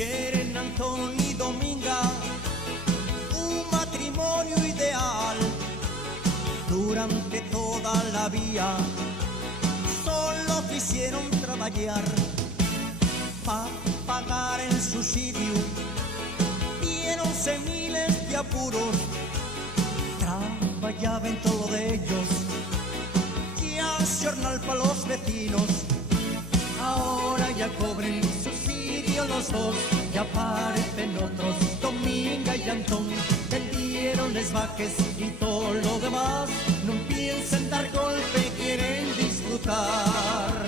Quieren Antón y Dominga un matrimonio ideal. Durante toda la vida solo quisieron trabajar para pagar el subsidio. Viéronse miles de apuros, trabajaban todos ellos y al jornal para los vecinos. Ahora ya cobren subsidio los dos, ya aparecen otros, Dominga y Antón. Vendieron les vaques y todo lo demás. No piensen dar golpe, quieren disfrutar.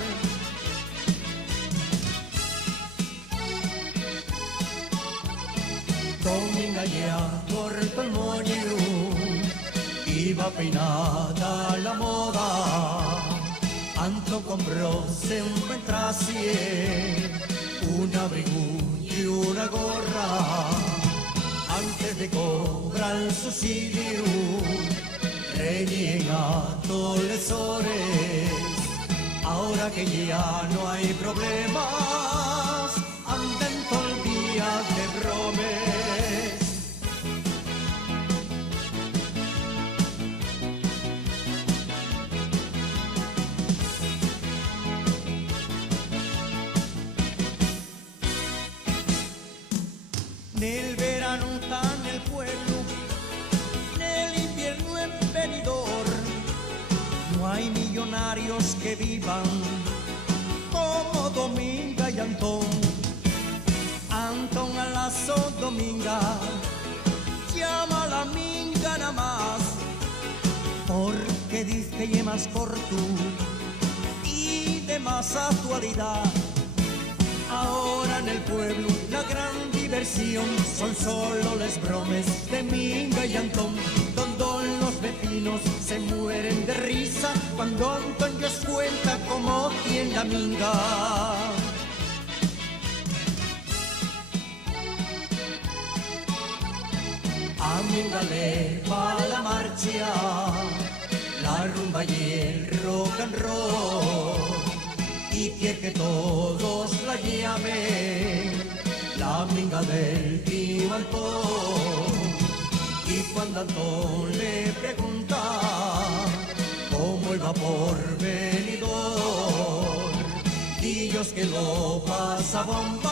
Dominga ya corta el moño, iba peinada a la moda. Antón compróse un buen trasier, un abrigo y una gorra. Antes de cobrar el subsidio, reniega todos los horas. Ahora que ya no hay problemas, andan todo el día de bromes. En el verano está en el pueblo, en el invierno en Benidorm. No hay millonarios que vivan como Dominga y Antón. Antón a lazo Dominga, llama a la minga nada más, porque dice que es más corto y de más actualidad. Ahora en el pueblo la gran diversión son solo las bromes de Minga y Antón, donde los vecinos se mueren de risa cuando Antón les cuenta cómo tiene la minga. A Minga le va la marcha, la rumba y el rock and roll, y quiere que todos la llamen la minga del tío Antón. Y cuando Antón le pregunta cómo él va por Benidorm, y ellos que lo pasa bomba.